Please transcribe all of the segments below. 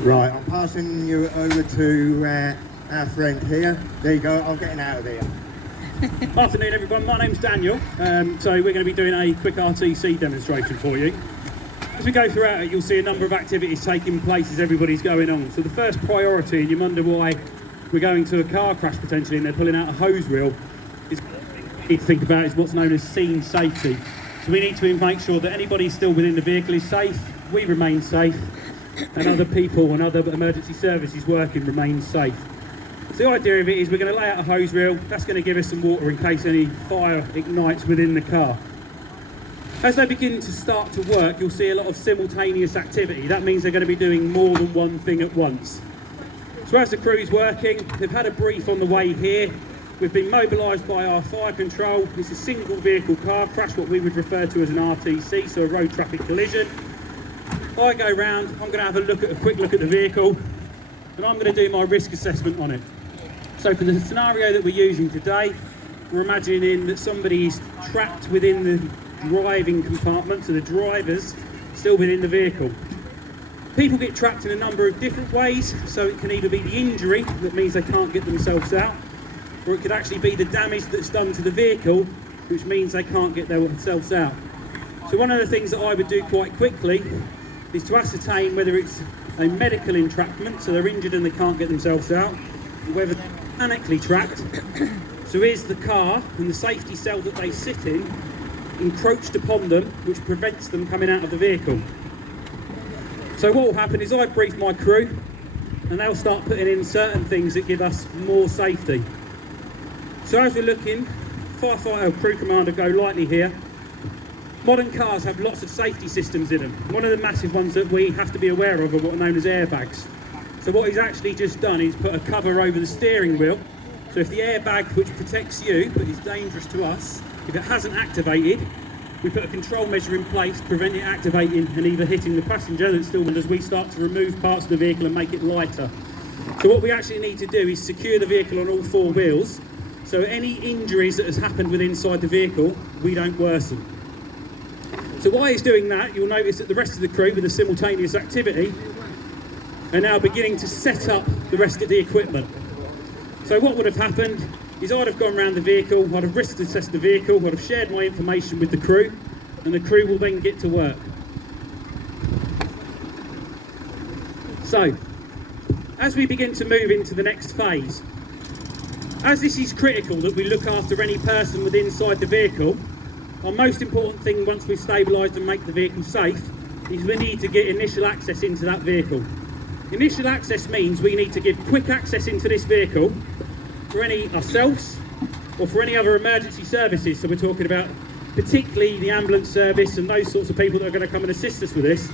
Right, I'm passing you over to our friend here. There you go, I'm getting out of here. Afternoon everyone, my name's Daniel. So we're going to be doing a quick RTC demonstration for you. As we go throughout it, you'll see a number of activities taking place as everybody's going on. So the first priority, and you wonder why we're going to a car crash potentially and they're pulling out a hose reel, is need to think about is what's known as scene safety. So we need to make sure that anybody still within the vehicle is safe, we remain safe, and other people and other emergency services working remain safe. So the idea of it is we're going to lay out a hose reel. That's going to give us some water in case any fire ignites within the car. As they begin to start to work, you'll see a lot of simultaneous activity. That means they're going to be doing more than one thing at once. So as the crew's working, they've had a brief on the way here. We've been mobilised by our fire control. It's a single vehicle car crash, what we would refer to as an RTC, so a road traffic collision. I go round, I'm going to have a quick look at the vehicle, and I'm going to do my risk assessment on it. So for the scenario that we're using today, we're imagining that somebody is trapped within the driving compartment, so the driver's still within the vehicle. People get trapped in a number of different ways, so it can either be the injury, that means they can't get themselves out, or it could actually be the damage that's done to the vehicle, which means they can't get themselves out. So one of the things that I would do quite quickly is to ascertain whether it's a medical entrapment, so they're injured and they can't get themselves out, or whether they're mechanically trapped, so is the car and the safety cell that they sit in encroached upon them, which prevents them coming out of the vehicle. So what will happen is I brief my crew and they'll start putting in certain things that give us more safety. So as we're looking, firefighter crew commander go lightly here. Modern cars have lots of safety systems in them. One of the massive ones that we have to be aware of are what are known as airbags. So what he's actually just done is put a cover over the steering wheel. So if the airbag, which protects you but is dangerous to us, if it hasn't activated, we put a control measure in place to prevent it activating and either hitting the passenger that's still as we start to remove parts of the vehicle and make it lighter. So what we actually need to do is secure the vehicle on all four wheels, so any injuries that has happened within inside the vehicle, we don't worsen. So while he's doing that, you'll notice that the rest of the crew with a simultaneous activity are now beginning to set up the rest of the equipment. So what would have happened is I'd have gone around the vehicle, I'd have risk assessed the vehicle, I'd have shared my information with the crew, and the crew will then get to work. So, as we begin to move into the next phase, as this is critical that we look after any person within inside the vehicle, our most important thing once we've stabilised and make the vehicle safe is we need to get initial access into that vehicle. Initial access means we need to give quick access into this vehicle for any ourselves or for any other emergency services. So we're talking about particularly the ambulance service and those sorts of people that are going to come and assist us with this,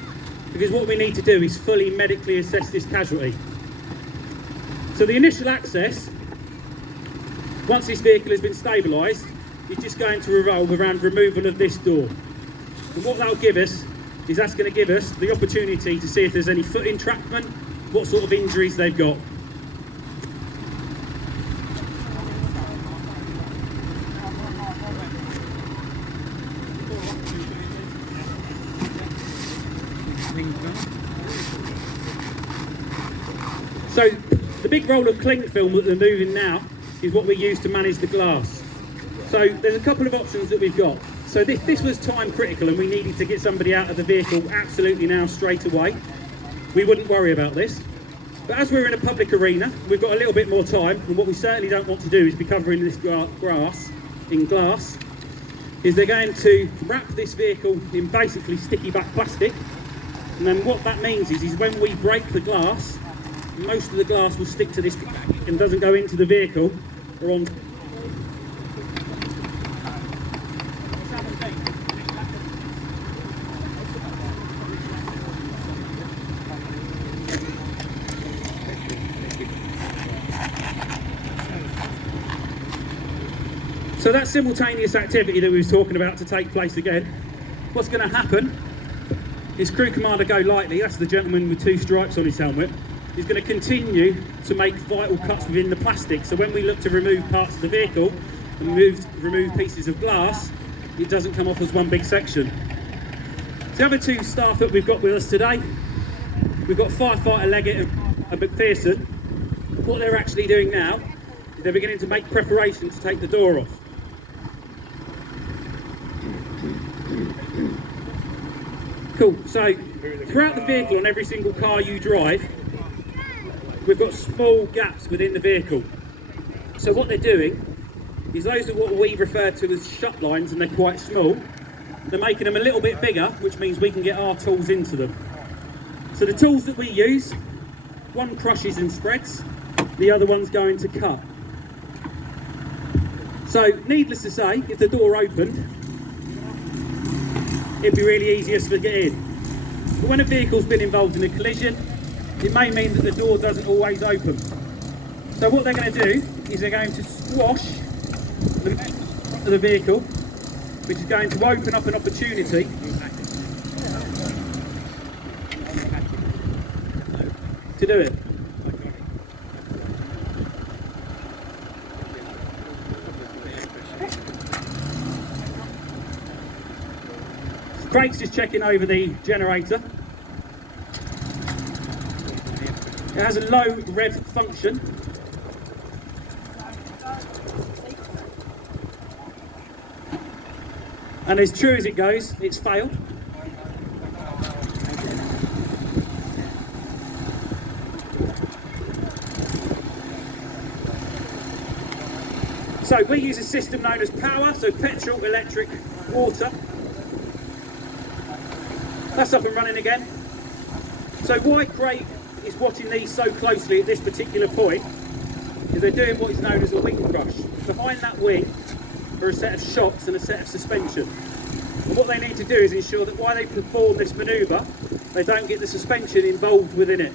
because what we need to do is fully medically assess this casualty. So the initial access, once this vehicle has been stabilised, is just going to revolve around removal of this door. And what that'll give us is that's going to give us the opportunity to see if there's any foot entrapment, what sort of injuries they've got. So the big roll of cling film that they're moving now is what we use to manage the glass. So there's a couple of options that we've got. So this was time critical and we needed to get somebody out of the vehicle absolutely now straight away. We wouldn't worry about this. But as we're in a public arena, we've got a little bit more time, and what we certainly don't want to do is be covering this grass in glass, is they're going to wrap this vehicle in basically sticky back plastic, and then what that means is when we break the glass, most of the glass will stick to this and doesn't go into the vehicle or on. So that simultaneous activity that we was talking about to take place again, what's going to happen is crew commander go lightly, that's the gentleman with two stripes on his helmet, is going to continue to make vital cuts within the plastic. So when we look to remove parts of the vehicle and remove pieces of glass, it doesn't come off as one big section. The other two staff that we've got with us today, we've got Firefighter Leggett and McPherson. What they're actually doing now is they're beginning to make preparations to take the door off. Cool, so throughout the vehicle, on every single car you drive, we've got small gaps within the vehicle. So what they're doing is those are what we refer to as shut lines, and they're quite small. They're making them a little bit bigger, which means we can get our tools into them. So the tools that we use, one crushes and spreads, the other one's going to cut. So needless to say, if the door opened, it'd be really easy to get in. But when a vehicle's been involved in a collision, it may mean that the door doesn't always open. So what they're going to do is they're going to squash the front of the vehicle, which is going to open up an opportunity to do it. Craig's just checking over the generator. It has a low rev function. And as true as it goes, it's failed. So we use a system known as power, so petrol, electric, water. That's up and running again. So why Craig is watching these so closely at this particular point is they're doing what is known as a wing crush. Behind that wing are a set of shocks and a set of suspension. And what they need to do is ensure that while they perform this manoeuvre, they don't get the suspension involved within it.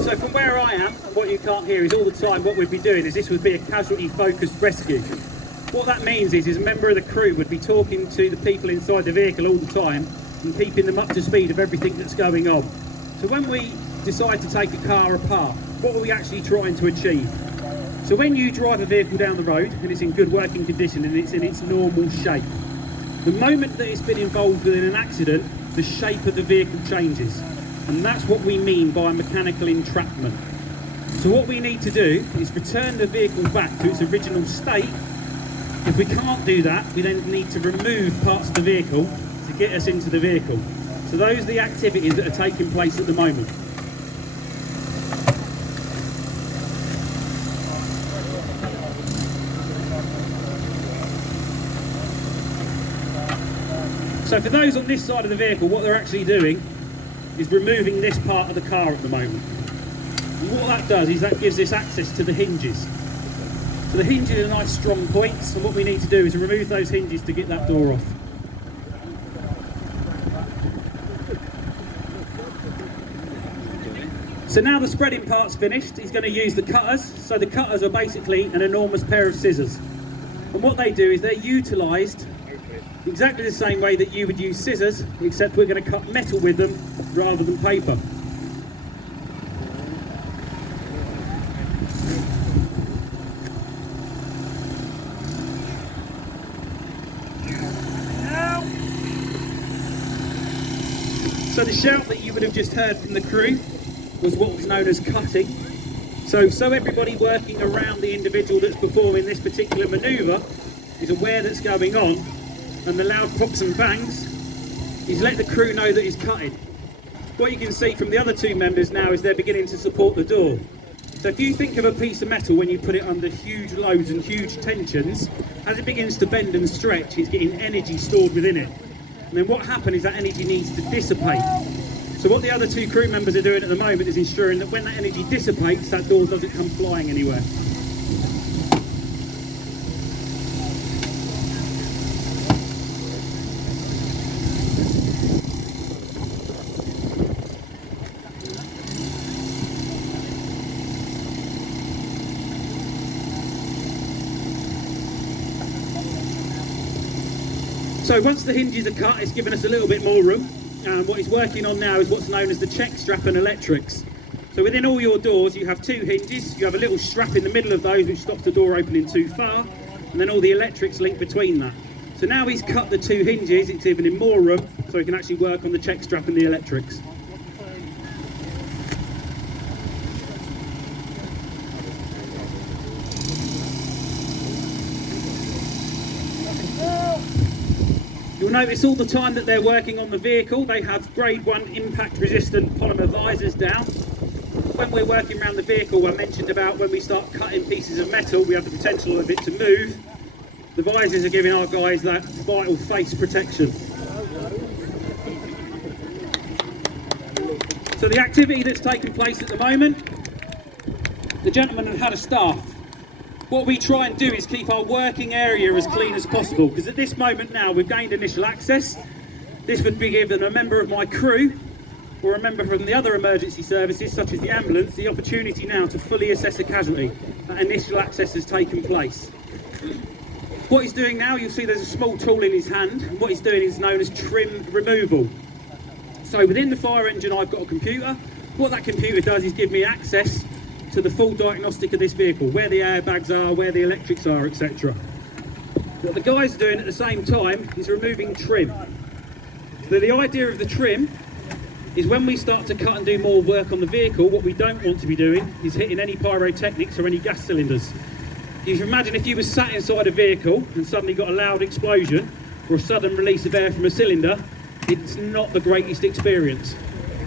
So from where I am, what you can't hear is all the time what we'd be doing is this would be a casualty focused rescue. What that means is a member of the crew would be talking to the people inside the vehicle all the time and keeping them up to speed of everything that's going on. So when we decide to take a car apart, what are we actually trying to achieve? So when you drive a vehicle down the road and it's in good working condition and it's in its normal shape, the moment that it's been involved in an accident, the shape of the vehicle changes. And that's what we mean by mechanical entrapment. So what we need to do is return the vehicle back to its original state. If we can't do that, we then need to remove parts of the vehicle to get us into the vehicle. So those are the activities that are taking place at the moment. So for those on this side of the vehicle, what they're actually doing is removing this part of the car at the moment. And what that does is that gives us access to the hinges. So the hinges are nice strong points, and what we need to do is remove those hinges to get that door off. So now the spreading part's finished, he's going to use the cutters. So the cutters are basically an enormous pair of scissors. And what they do is they're utilised exactly the same way that you would use scissors, except we're going to cut metal with them rather than paper. So the shout that you would have just heard from the crew was what was known as cutting. So everybody working around the individual that's performing this particular manoeuvre is aware that's going on, and the loud pops and bangs is let the crew know that he's cutting. What you can see from the other two members now is they're beginning to support the door. So if you think of a piece of metal when you put it under huge loads and huge tensions, as it begins to bend and stretch, it's getting energy stored within it. And then what happens is that energy needs to dissipate. So what the other two crew members are doing at the moment is ensuring that when that energy dissipates, that door doesn't come flying anywhere. So once the hinges are cut, it's given us a little bit more room. What he's working on now is what's known as the check strap and electrics. So within all your doors, you have two hinges. You have a little strap in the middle of those which stops the door opening too far, and then all the electrics link between that. So now he's cut the two hinges, it's given him more room, so he can actually work on the check strap and the electrics. You'll notice all the time that they're working on the vehicle, they have grade 1 impact resistant polymer visors down. When we're working around the vehicle, I mentioned about when we start cutting pieces of metal, we have the potential of it to move. The visors are giving our guys that vital face protection. So the activity that's taking place at the moment, the gentleman had had a staff. What we try and do is keep our working area as clean as possible, because at this moment now we've gained initial access. This would be given a member of my crew or a member from the other emergency services such as the ambulance the opportunity now to fully assess a casualty. That initial access has taken place. What he's doing now, you'll see there's a small tool in his hand, and what he's doing is known as trim removal. So within the fire engine I've got a computer. What that computer does is give me access to the full diagnostic of this vehicle, where the airbags are, where the electrics are, etc. What the guys are doing at the same time is removing trim. So the idea of the trim is when we start to cut and do more work on the vehicle, what we don't want to be doing is hitting any pyrotechnics or any gas cylinders. You can imagine if you were sat inside a vehicle and suddenly got a loud explosion or a sudden release of air from a cylinder, it's not the greatest experience.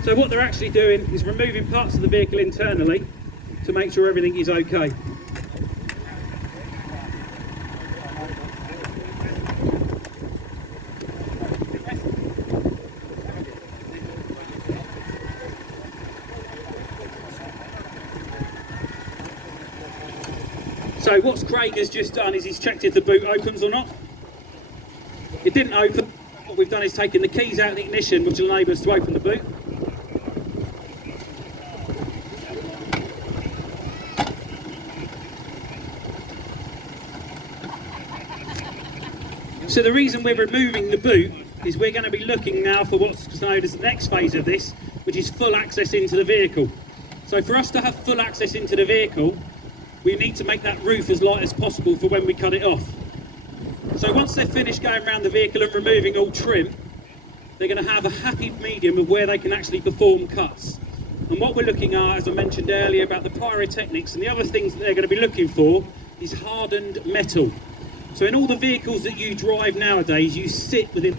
So what they're actually doing is removing parts of the vehicle internally to make sure everything is okay. So what Craig has just done is he's checked if the boot opens or not. It didn't open. What we've done is taken the keys out of the ignition, which will enable us to open the boot. So the reason we're removing the boot is we're going to be looking now for what's known as the next phase of this, which is full access into the vehicle. So for us to have full access into the vehicle, we need to make that roof as light as possible for when we cut it off. So once they've finished going around the vehicle and removing all trim, they're going to have a happy medium of where they can actually perform cuts. And what we're looking at, as I mentioned earlier, about the pyrotechnics and the other things that they're going to be looking for is hardened metal. So in all the vehicles that you drive nowadays, you sit within.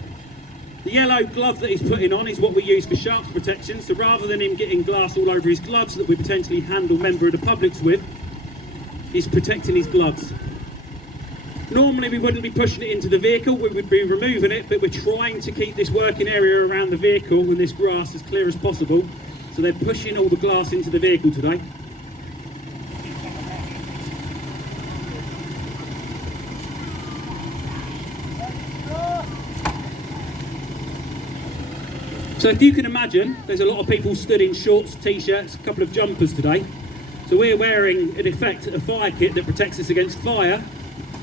The yellow glove that he's putting on is what we use for shark protection. So rather than him getting glass all over his gloves that we potentially handle member of the public's with, he's protecting his gloves. Normally we wouldn't be pushing it into the vehicle, we would be removing it, but we're trying to keep this working area around the vehicle and this grass as clear as possible. So they're pushing all the glass into the vehicle today. So if you can imagine, there's a lot of people stood in shorts, t-shirts, a couple of jumpers today. So we're wearing, in effect, a fire kit that protects us against fire,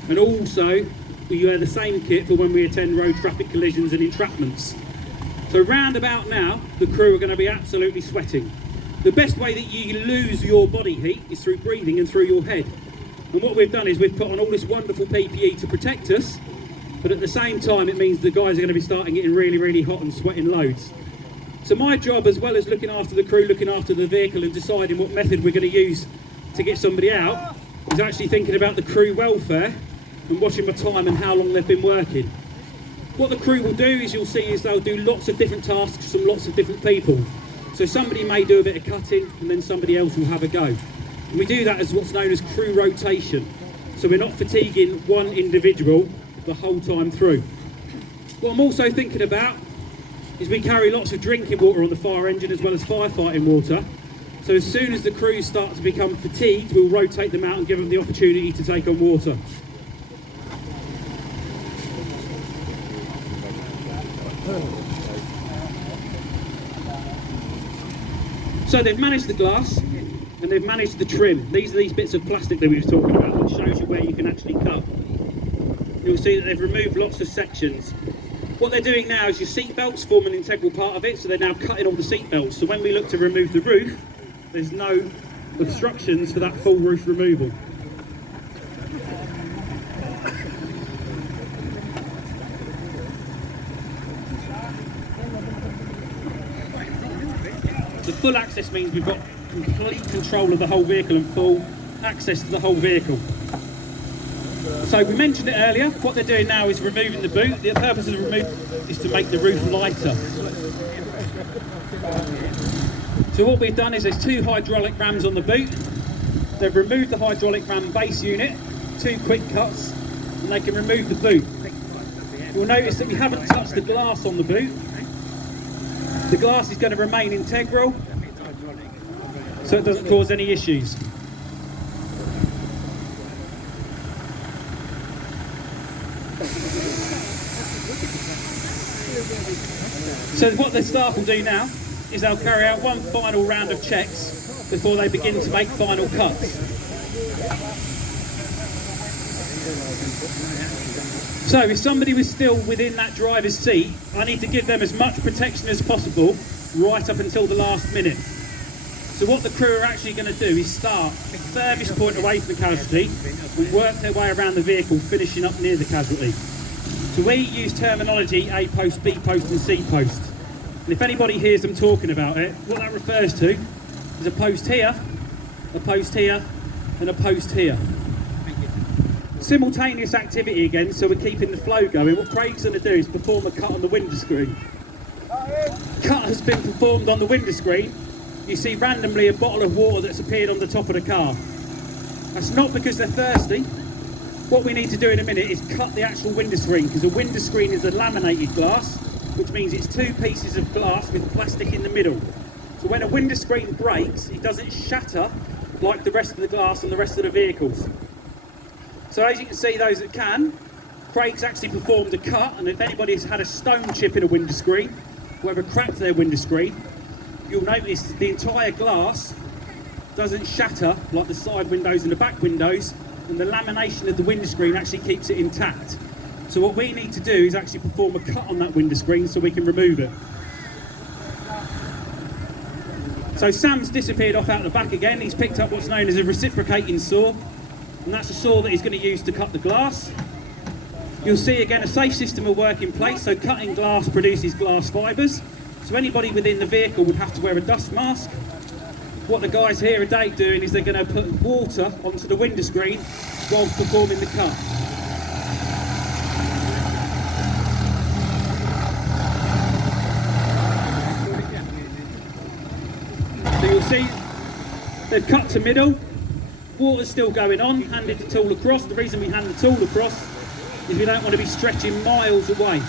and also we wear the same kit for when we attend road traffic collisions and entrapments. So round about now, the crew are going to be absolutely sweating. The best way that you lose your body heat is through breathing and through your head. And what we've done is we've put on all this wonderful PPE to protect us, but at the same time it means the guys are going to be starting getting really, really hot and sweating loads. So my job, as well as looking after the crew, looking after the vehicle and deciding what method we're going to use to get somebody out, is actually thinking about the crew welfare and watching my time and how long they've been working. What the crew will do is you'll see is they'll do lots of different tasks from lots of different people. So somebody may do a bit of cutting and then somebody else will have a go. And we do that as what's known as crew rotation. So we're not fatiguing one individual the whole time through. What I'm also thinking about is we carry lots of drinking water on the fire engine as well as firefighting water. So as soon as the crews start to become fatigued, we'll rotate them out and give them the opportunity to take on water. So they've managed the glass and they've managed the trim. These are these bits of plastic that we were talking about, which shows you where you can actually cut. You'll see that they've removed lots of sections. What they're doing now is your seat belts form an integral part of it, so they're now cutting all the seat belts. So when we look to remove the roof, there's no obstructions for that full roof removal. The full access means we've got complete control of the whole vehicle and full access to the whole vehicle. So we mentioned it earlier, what they're doing now is removing the boot. The purpose of the remove is to make the roof lighter. So what we've done is there's 2 hydraulic rams on the boot. They've removed the hydraulic ram base unit, 2 quick cuts, and they can remove the boot. You'll notice that we haven't touched the glass on the boot. The glass is going to remain integral, so it doesn't cause any issues. So what the staff will do now is they'll carry out one final round of checks before they begin to make final cuts. So if somebody was still within that driver's seat, I need to give them as much protection as possible right up until the last minute. So what the crew are actually going to do is start the furthest point away from the casualty and work their way around the vehicle, finishing up near the casualty. So we use terminology A post, B post and C post. And if anybody hears them talking about it, what that refers to is a post here, a post here and a post here. Simultaneous activity again, so we're keeping the flow going. What Craig's going to do is perform a cut on the window screen. Cut has been performed on the window screen. You see randomly a bottle of water that's appeared on the top of the car. That's not because they're thirsty. What we need to do in a minute is cut the actual window screen, because a window screen is a laminated glass, which means it's 2 pieces of glass with plastic in the middle. So when a window screen breaks, it doesn't shatter like the rest of the glass on the rest of the vehicles. So as you can see, those that can, Craig's actually performed a cut, and if anybody's had a stone chip in a window screen, whoever cracked their window screen, you'll notice the entire glass doesn't shatter like the side windows and the back windows, and the lamination of the window screen actually keeps it intact. So what we need to do is actually perform a cut on that window screen so we can remove it. So Sam's disappeared off out the back again. He's picked up what's known as a reciprocating saw, and that's a saw that he's going to use to cut the glass. You'll see again a safe system will work in place, so cutting glass produces glass fibres. So anybody within the vehicle would have to wear a dust mask. What the guys here are doing is they're going to put water onto the window screen whilst performing the cut. So you'll see they've cut to middle, water's still going on, handed the tool across. The reason we hand the tool across is we don't want to be stretching miles away.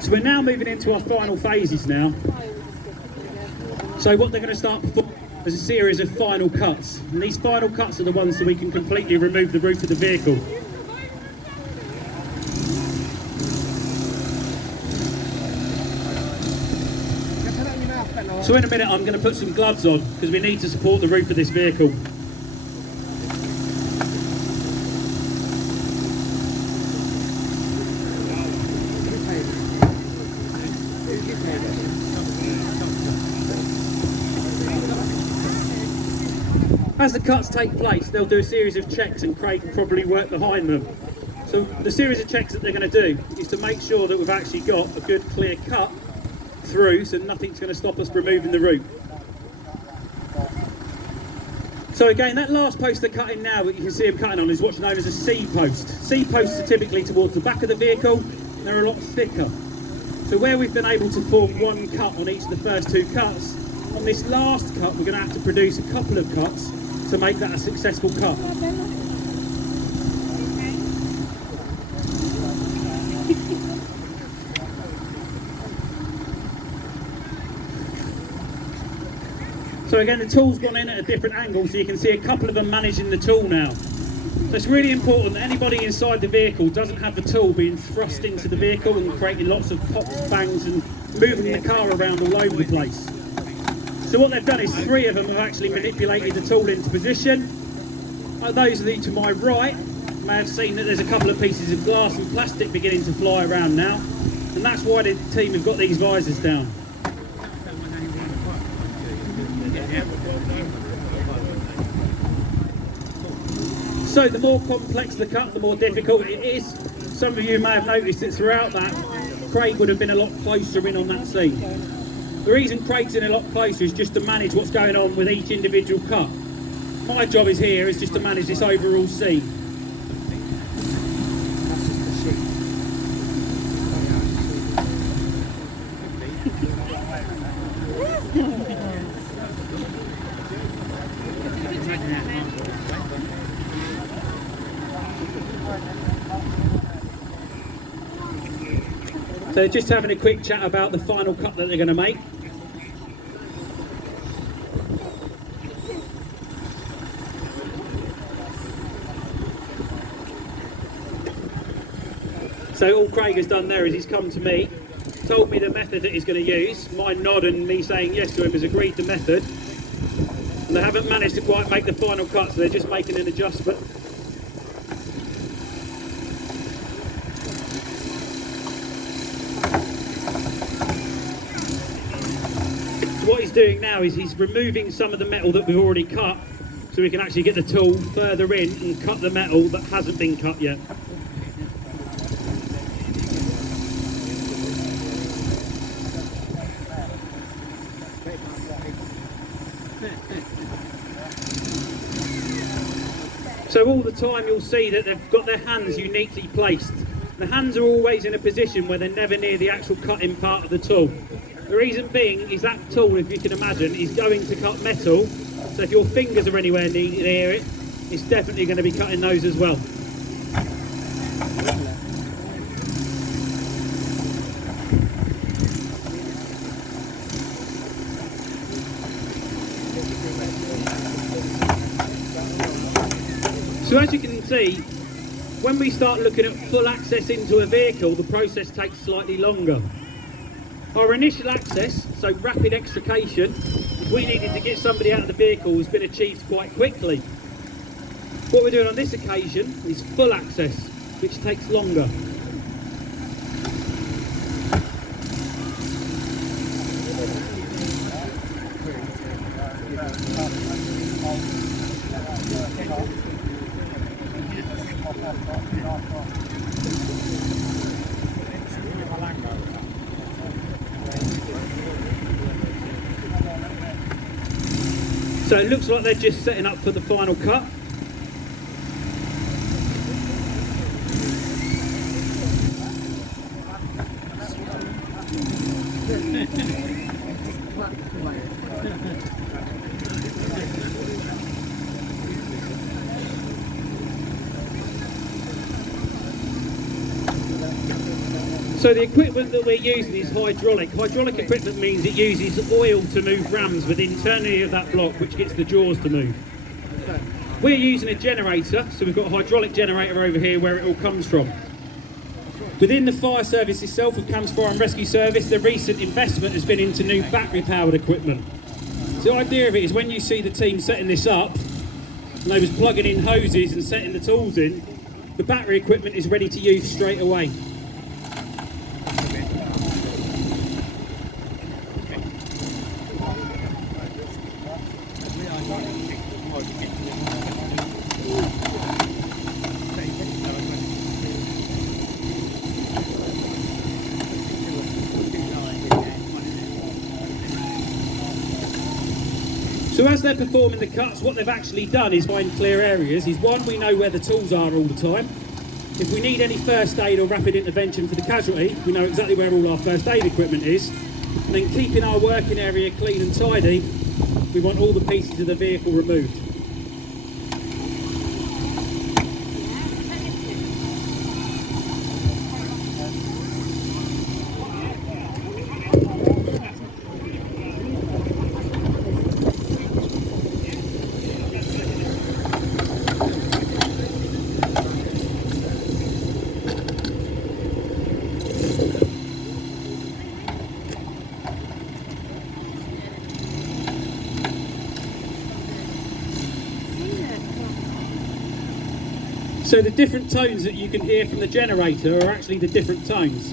So we're now moving into our final phases now. So what they're going to start performing is a series of final cuts. And these final cuts are the ones so we can completely remove the roof of the vehicle. So in a minute I'm going to put some gloves on because we need to support the roof of this vehicle. As the cuts take place, they'll do a series of checks and Craig will probably work behind them. So the series of checks that they're going to do is to make sure that we've actually got a good clear cut through, so nothing's going to stop us from moving the route. So again, that last post they're cutting now, what you can see them cutting on, is what's known as a C post. C posts are typically towards the back of the vehicle, and they're a lot thicker. So where we've been able to form one cut on each of the first two cuts, on this last cut we're going to have to produce a couple of cuts to make that a successful cut. So again, the tool's gone in at a different angle, so you can see a couple of them managing the tool now. So it's really important that anybody inside the vehicle doesn't have the tool being thrust into the vehicle and creating lots of pops, bangs and moving the car around all over the place. So what they've done is 3 of them have actually manipulated the tool into position. Those of you to my right may have seen that there's a couple of pieces of glass and plastic beginning to fly around now, and that's why the team have got these visors down. So the more complex the cut, the more difficult it is. Some of you may have noticed that throughout that, Craig would have been a lot closer in on that scene. The reason Craig's in a lot closer is just to manage what's going on with each individual cut. My job is just to manage this overall scene. So just having a quick chat about the final cut that they're going to make. So all Craig has done there is he's come to me, told me the method that he's going to use. My nod and me saying yes to him has agreed the method. And they haven't managed to quite make the final cut, so they're just making an adjustment. What he's doing now is he's removing some of the metal that we've already cut, so we can actually get the tool further in and cut the metal that hasn't been cut yet. So all the time you'll see that they've got their hands uniquely placed. The hands are always in a position where they're never near the actual cutting part of the tool. The reason being is that tool, if you can imagine, is going to cut metal, so if your fingers are anywhere near it, it's definitely going to be cutting those as well. So as you can see, when we start looking at full access into a vehicle, the process takes slightly longer. Our initial access, so rapid extrication, if we needed to get somebody out of the vehicle, has been achieved quite quickly. What we're doing on this occasion is full access, which takes longer. So it looks like they're just setting up for the final cut. So the equipment that we're using is hydraulic. Hydraulic equipment means it uses oil to move rams within internally of that block, which gets the jaws to move. We're using a generator, so we've got a hydraulic generator over here where it all comes from. Within the fire service itself, with Cambs Fire and Rescue Service, the recent investment has been into new battery-powered equipment. So the idea of it is when you see the team setting this up, and they was plugging in hoses and setting the tools in, the battery equipment is ready to use straight away. as they're performing the cuts, what they've actually done is find clear areas. One, we know where the tools are all the time. If we need any first aid or rapid intervention for the casualty, we know exactly where all our first aid equipment is. And then keeping our working area clean and tidy, we want all the pieces of the vehicle removed. So the different tones that you can hear from the generator are actually the different tones.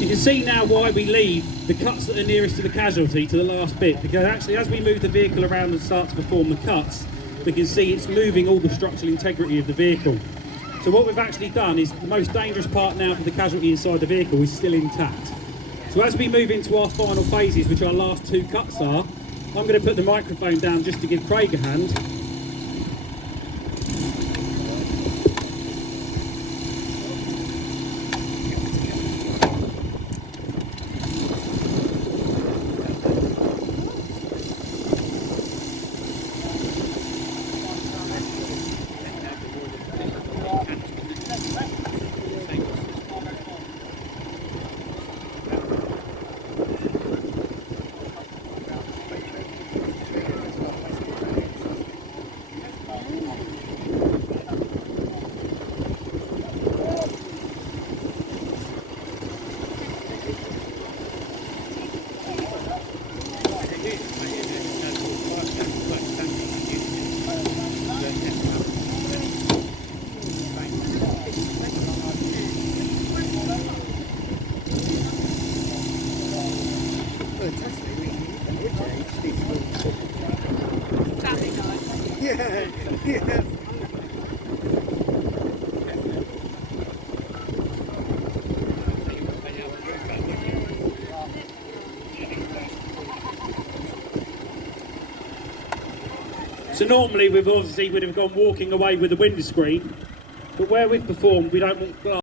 You can see now why we leave the cuts that are nearest to the casualty to the last bit, because actually as we move the vehicle around and start to perform the cuts, we can see it's moving all the structural integrity of the vehicle. So what we've actually done is the most dangerous part now for the casualty inside the vehicle is still intact. So as we move into our final phases, which our last two cuts are, I'm going to put the microphone down just to give Craig a hand. Yeah, yeah. So normally we've obviously would have gone walking away with the windscreen, but where we've performed, we don't want glass.